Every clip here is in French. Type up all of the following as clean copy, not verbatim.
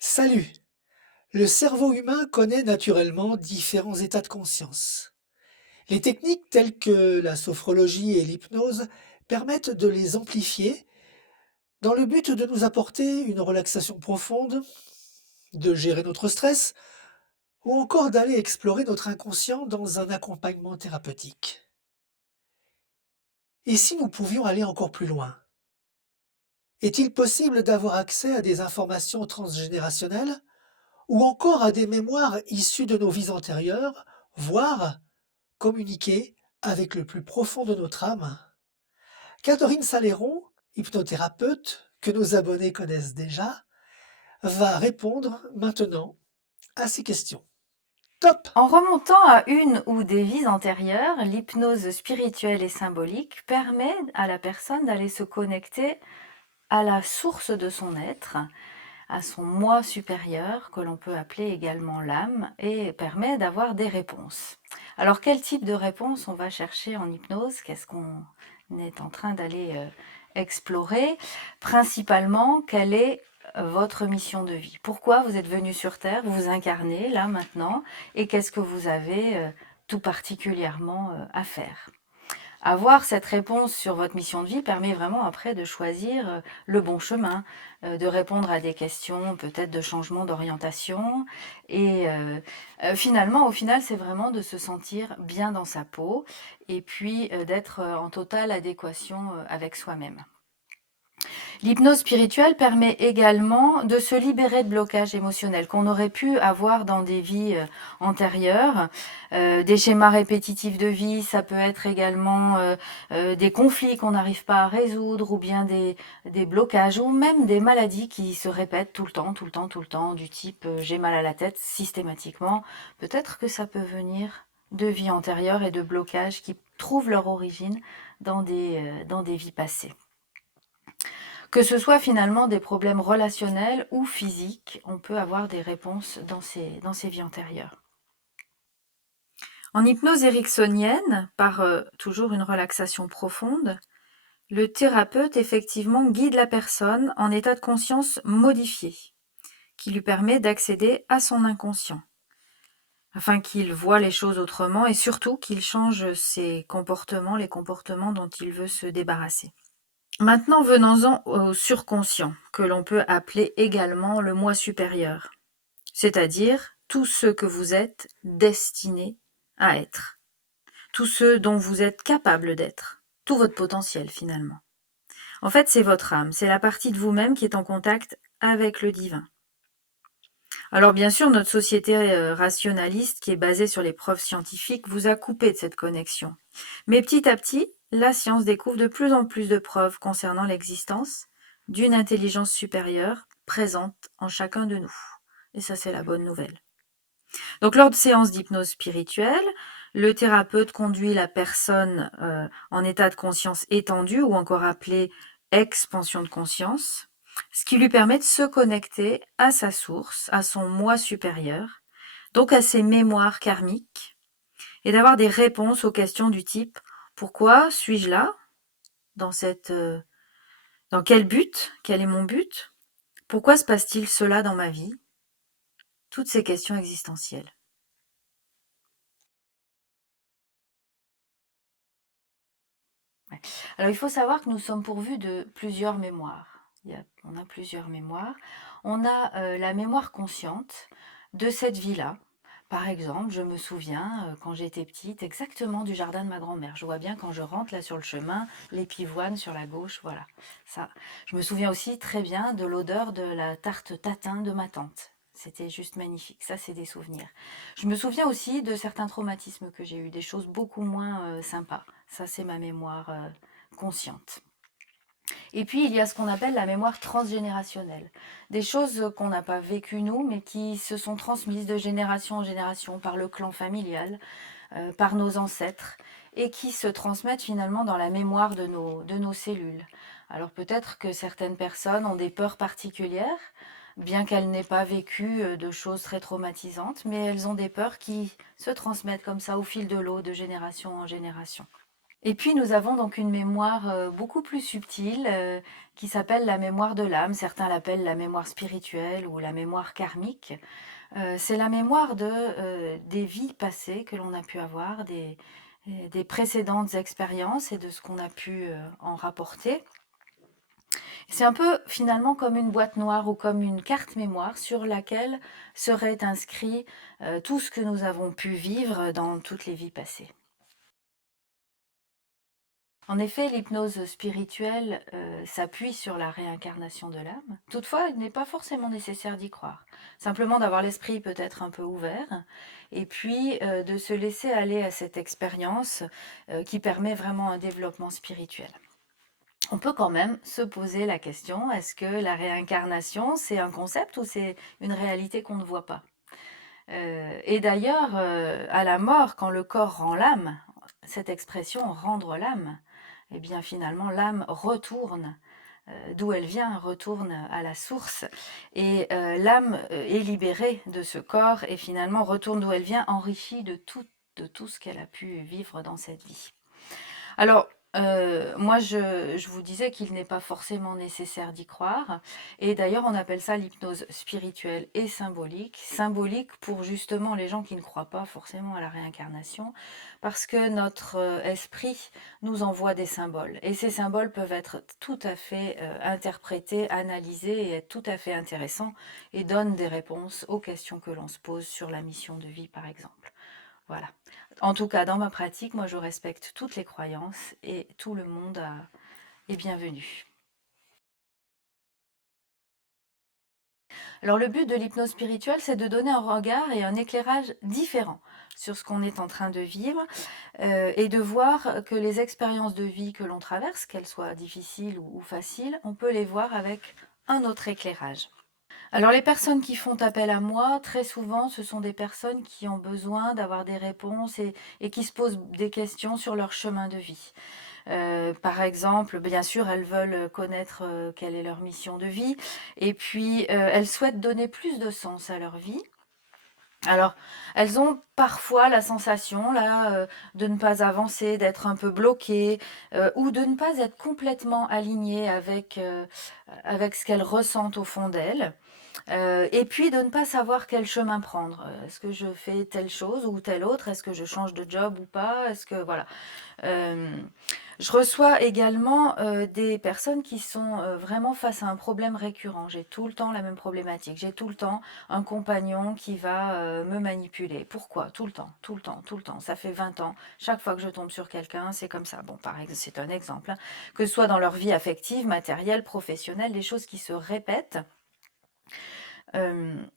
Salut! Le cerveau humain connaît naturellement différents états de conscience. Les techniques telles que la sophrologie et l'hypnose permettent de les amplifier dans le but de nous apporter une relaxation profonde, de gérer notre stress ou encore d'aller explorer notre inconscient dans un accompagnement thérapeutique. Et si nous pouvions aller encore plus loin? Est-il possible d'avoir accès à des informations transgénérationnelles ou encore à des mémoires issues de nos vies antérieures, voire communiquer avec le plus profond de notre âme? Catherine Saléron, hypnothérapeute que nos abonnés connaissent déjà, va répondre maintenant à ces questions. Top! En remontant à une ou des vies antérieures, l'hypnose spirituelle et symbolique permet à la personne d'aller se connecter à la source de son être, à son moi supérieur, que l'on peut appeler également l'âme, et permet d'avoir des réponses. Alors quel type de réponse on va chercher en hypnose? Qu'est-ce qu'on est en train d'aller explorer? Principalement, quelle est votre mission de vie? Pourquoi vous êtes venu sur Terre? Vous vous incarnez là maintenant, et qu'est-ce que vous avez tout particulièrement à faire? Avoir cette réponse sur votre mission de vie permet vraiment après de choisir le bon chemin, de répondre à des questions peut-être de changement d'orientation et finalement, au final, c'est vraiment de se sentir bien dans sa peau et puis d'être en totale adéquation avec soi-même. L'hypnose spirituelle permet également de se libérer de blocages émotionnels qu'on aurait pu avoir dans des vies antérieures. Des schémas répétitifs de vie, ça peut être également des conflits qu'on n'arrive pas à résoudre ou bien des blocages ou même des maladies qui se répètent tout le temps, tout le temps, tout le temps, du type j'ai mal à la tête systématiquement. Peut-être que ça peut venir de vies antérieures et de blocages qui trouvent leur origine dans des vies passées. Que ce soit finalement des problèmes relationnels ou physiques, on peut avoir des réponses dans ces vies antérieures. En hypnose ericksonienne, par toujours une relaxation profonde, le thérapeute effectivement guide la personne en état de conscience modifié, qui lui permet d'accéder à son inconscient, afin qu'il voit les choses autrement et surtout qu'il change ses comportements, les comportements dont il veut se débarrasser. Maintenant, venons-en au surconscient, que l'on peut appeler également le moi supérieur, c'est-à-dire tout ce que vous êtes destiné à être, tout ce dont vous êtes capable d'être, tout votre potentiel finalement. En fait, c'est votre âme, c'est la partie de vous-même qui est en contact avec le divin. Alors bien sûr, notre société rationaliste, qui est basée sur les preuves scientifiques, vous a coupé de cette connexion. Mais petit à petit, la science découvre de plus en plus de preuves concernant l'existence d'une intelligence supérieure présente en chacun de nous. Et ça, c'est la bonne nouvelle. Donc lors de séances d'hypnose spirituelle, le thérapeute conduit la personne en état de conscience étendu ou encore appelé expansion de conscience, ce qui lui permet de se connecter à sa source, à son moi supérieur, donc à ses mémoires karmiques, et d'avoir des réponses aux questions du type pourquoi suis-je là dans dans quel but? Quel est mon but? Pourquoi se passe-t-il cela dans ma vie? Toutes ces questions existentielles. Ouais. Alors il faut savoir que nous sommes pourvus de plusieurs mémoires. On a plusieurs mémoires. On a la mémoire consciente de cette vie-là. Par exemple, je me souviens quand j'étais petite exactement du jardin de ma grand-mère. Je vois bien quand je rentre là sur le chemin, les pivoines sur la gauche, voilà. Ça. Je me souviens aussi très bien de l'odeur de la tarte tatin de ma tante. C'était juste magnifique. Ça, c'est des souvenirs. Je me souviens aussi de certains traumatismes que j'ai eus, des choses beaucoup moins sympas. Ça, c'est ma mémoire consciente. Et puis, il y a ce qu'on appelle la mémoire transgénérationnelle. Des choses qu'on n'a pas vécues nous, mais qui se sont transmises de génération en génération par le clan familial, par nos ancêtres, et qui se transmettent finalement dans la mémoire de nos cellules. Alors peut-être que certaines personnes ont des peurs particulières, bien qu'elles n'aient pas vécu de choses très traumatisantes, mais elles ont des peurs qui se transmettent comme ça au fil de l'eau, de génération en génération. Et puis nous avons donc une mémoire beaucoup plus subtile qui s'appelle la mémoire de l'âme. Certains l'appellent la mémoire spirituelle ou la mémoire karmique. C'est la mémoire des vies passées que l'on a pu avoir, des précédentes expériences et de ce qu'on a pu en rapporter. C'est un peu finalement comme une boîte noire ou comme une carte mémoire sur laquelle serait inscrit tout ce que nous avons pu vivre dans toutes les vies passées. En effet, l'hypnose spirituelle s'appuie sur la réincarnation de l'âme. Toutefois, il n'est pas forcément nécessaire d'y croire. Simplement d'avoir l'esprit peut-être un peu ouvert et puis de se laisser aller à cette expérience qui permet vraiment un développement spirituel. On peut quand même se poser la question, est-ce que la réincarnation, c'est un concept ou c'est une réalité qu'on ne voit pas? Et d'ailleurs, à la mort, quand le corps rend l'âme, cette expression rendre l'âme, eh bien finalement l'âme retourne d'où elle vient, retourne à la source, et l'âme est libérée de ce corps et finalement retourne d'où elle vient, enrichie de tout ce qu'elle a pu vivre dans cette vie. Alors, moi, je vous disais qu'il n'est pas forcément nécessaire d'y croire. Et d'ailleurs, on appelle ça l'hypnose spirituelle et symbolique. Symbolique pour justement les gens qui ne croient pas forcément à la réincarnation, parce que notre esprit nous envoie des symboles. Et ces symboles peuvent être tout à fait interprétés, analysés et être tout à fait intéressants et donnent des réponses aux questions que l'on se pose sur la mission de vie, par exemple. Voilà. En tout cas, dans ma pratique, moi, je respecte toutes les croyances et tout le monde est bienvenu. Alors, le but de l'hypnose spirituelle, c'est de donner un regard et un éclairage différent sur ce qu'on est en train de vivre et de voir que les expériences de vie que l'on traverse, qu'elles soient difficiles ou faciles, on peut les voir avec un autre éclairage. Alors les personnes qui font appel à moi, très souvent, ce sont des personnes qui ont besoin d'avoir des réponses et qui se posent des questions sur leur chemin de vie. Par exemple, bien sûr, elles veulent connaître quelle est leur mission de vie et puis elles souhaitent donner plus de sens à leur vie. Alors, elles ont parfois la sensation là de ne pas avancer, d'être un peu bloquées ou de ne pas être complètement alignées avec ce qu'elles ressentent au fond d'elles. Et puis de ne pas savoir quel chemin prendre. Est-ce que je fais telle chose ou telle autre? Est-ce que je change de job ou pas? Est-ce que voilà. Euh, je reçois également des personnes qui sont vraiment face à un problème récurrent. J'ai tout le temps la même problématique. J'ai tout le temps un compagnon qui va me manipuler. Pourquoi? Tout le temps, tout le temps, tout le temps. Ça fait 20 ans. Chaque fois que je tombe sur quelqu'un, c'est comme ça. Bon, par exemple, c'est un exemple, hein. Que ce soit dans leur vie affective, matérielle, professionnelle, des choses qui se répètent.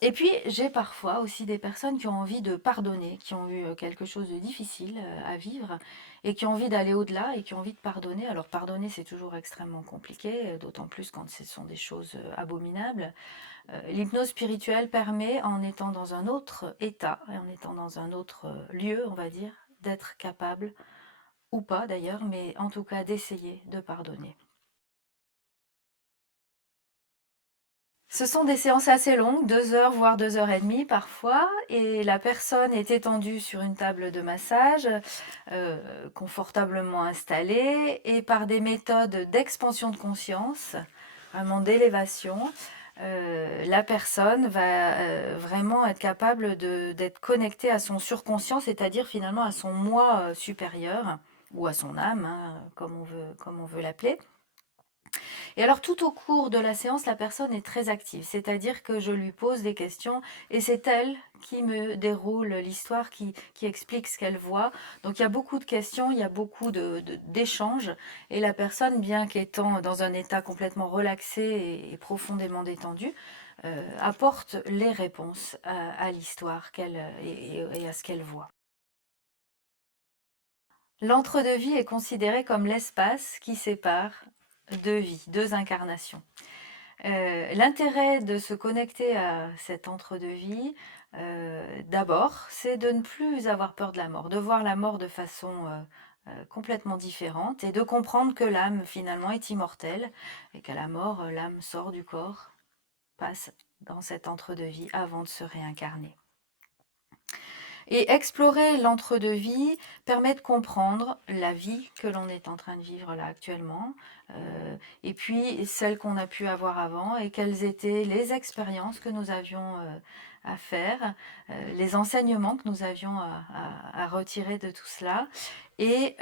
Et puis, j'ai parfois aussi des personnes qui ont envie de pardonner, qui ont eu quelque chose de difficile à vivre et qui ont envie d'aller au-delà et qui ont envie de pardonner. Alors, pardonner, c'est toujours extrêmement compliqué, d'autant plus quand ce sont des choses abominables. L'hypnose spirituelle permet, en étant dans un autre état et en étant dans un autre lieu, on va dire, d'être capable, ou pas d'ailleurs, mais en tout cas d'essayer de pardonner. Ce sont des séances assez longues, 2 heures, voire 2 heures et demie parfois, et la personne est étendue sur une table de massage, confortablement installée, et par des méthodes d'expansion de conscience, vraiment d'élévation, la personne va vraiment être capable d'être connectée à son surconscient, c'est-à-dire finalement à son moi supérieur, ou à son âme, hein, comme on veut l'appeler. Et alors tout au cours de la séance, la personne est très active, c'est-à-dire que je lui pose des questions et c'est elle qui me déroule l'histoire, qui explique ce qu'elle voit. Donc il y a beaucoup de questions, il y a beaucoup d'échanges et la personne, bien qu'étant dans un état complètement relaxé et profondément détendu, apporte les réponses à l'histoire et à ce qu'elle voit. L'entre-deux-vie est considéré comme l'espace qui sépare deux vies, deux incarnations. L'intérêt de se connecter à cet entre-deux-vie, d'abord, c'est de ne plus avoir peur de la mort, de voir la mort de façon complètement différente et de comprendre que l'âme finalement est immortelle et qu'à la mort, l'âme sort du corps, passe dans cet entre-deux-vie avant de se réincarner. Et explorer l'entre-deux-vie permet de comprendre la vie que l'on est en train de vivre là actuellement, et puis celle qu'on a pu avoir avant, et quelles étaient les expériences que nous avions à faire, les enseignements que nous avions à retirer de tout cela. Et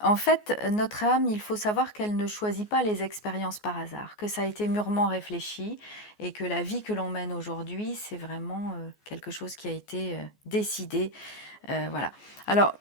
en fait, notre âme, il faut savoir qu'elle ne choisit pas les expériences par hasard, que ça a été mûrement réfléchi et que la vie que l'on mène aujourd'hui, c'est vraiment quelque chose qui a été décidé. Voilà. Alors,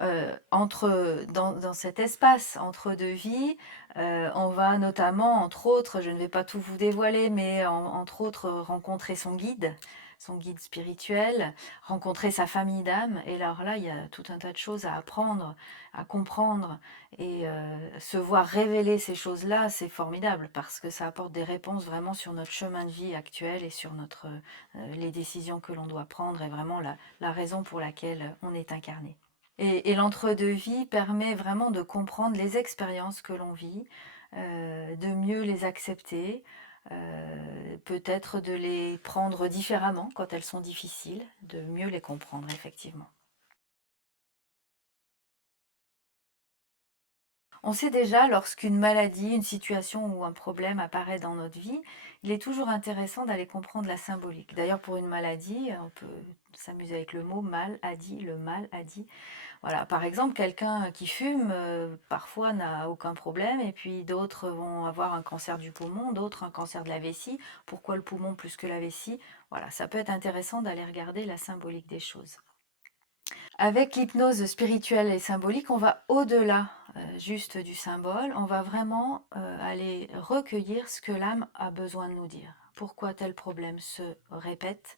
dans cet espace entre deux vies, on va notamment, entre autres, je ne vais pas tout vous dévoiler, mais entre autres, rencontrer son guide spirituel, rencontrer sa famille d'âme. Et alors là, il y a tout un tas de choses à apprendre, à comprendre, et se voir révéler ces choses-là, c'est formidable parce que ça apporte des réponses vraiment sur notre chemin de vie actuel et sur les décisions que l'on doit prendre et vraiment la raison pour laquelle on est incarné. Et l'entre-deux-vie permet vraiment de comprendre les expériences que l'on vit, de mieux les accepter, peut-être de les prendre différemment quand elles sont difficiles, de mieux les comprendre effectivement. On sait déjà, lorsqu'une maladie, une situation ou un problème apparaît dans notre vie, il est toujours intéressant d'aller comprendre la symbolique. D'ailleurs, pour une maladie, on peut s'amuser avec le mot mal a dit, le mal a dit. Voilà, par exemple, quelqu'un qui fume, parfois n'a aucun problème, et puis d'autres vont avoir un cancer du poumon, d'autres un cancer de la vessie. Pourquoi le poumon plus que la vessie? Voilà, ça peut être intéressant d'aller regarder la symbolique des choses. Avec l'hypnose spirituelle et symbolique, on va au-delà juste du symbole, on va vraiment aller recueillir ce que l'âme a besoin de nous dire. Pourquoi tel problème se répète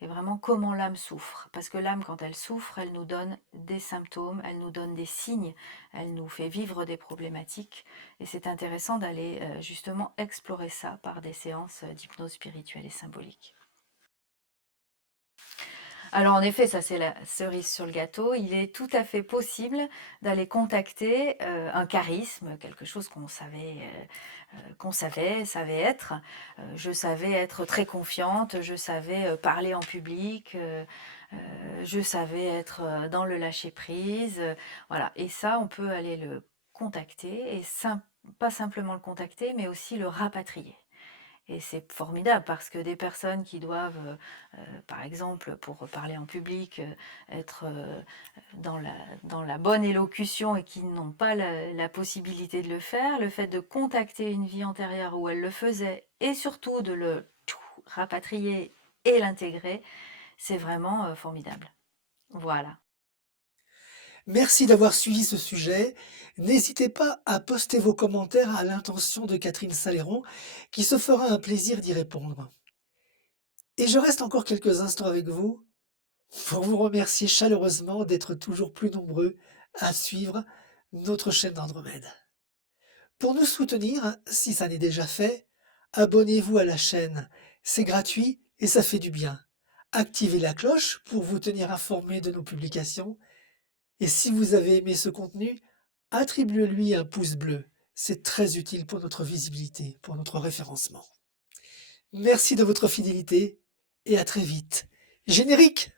et vraiment comment l'âme souffre. Parce que l'âme, quand elle souffre, elle nous donne des symptômes, elle nous donne des signes, elle nous fait vivre des problématiques. Et c'est intéressant d'aller justement explorer ça par des séances d'hypnose spirituelle et symbolique. Alors en effet, ça c'est la cerise sur le gâteau, il est tout à fait possible d'aller contacter un charisme, quelque chose savait être. Je savais être très confiante, je savais parler en public, je savais être dans le lâcher-prise, voilà. Et ça, on peut aller le contacter, et pas simplement le contacter, mais aussi le rapatrier. Et c'est formidable parce que des personnes qui doivent, par exemple, pour parler en public, être dans la bonne élocution et qui n'ont pas la possibilité de le faire, le fait de contacter une vie antérieure où elles le faisaient et surtout de le rapatrier et l'intégrer, c'est vraiment formidable. Voilà. Merci d'avoir suivi ce sujet. N'hésitez pas à poster vos commentaires à l'intention de Catherine Saléron, qui se fera un plaisir d'y répondre. Et je reste encore quelques instants avec vous pour vous remercier chaleureusement d'être toujours plus nombreux à suivre notre chaîne d'Andromède. Pour nous soutenir, si ça n'est déjà fait, abonnez-vous à la chaîne. C'est gratuit et ça fait du bien. Activez la cloche pour vous tenir informé de nos publications. Et si vous avez aimé ce contenu, attribuez-lui un pouce bleu. C'est très utile pour notre visibilité, pour notre référencement. Merci de votre fidélité et à très vite. Générique!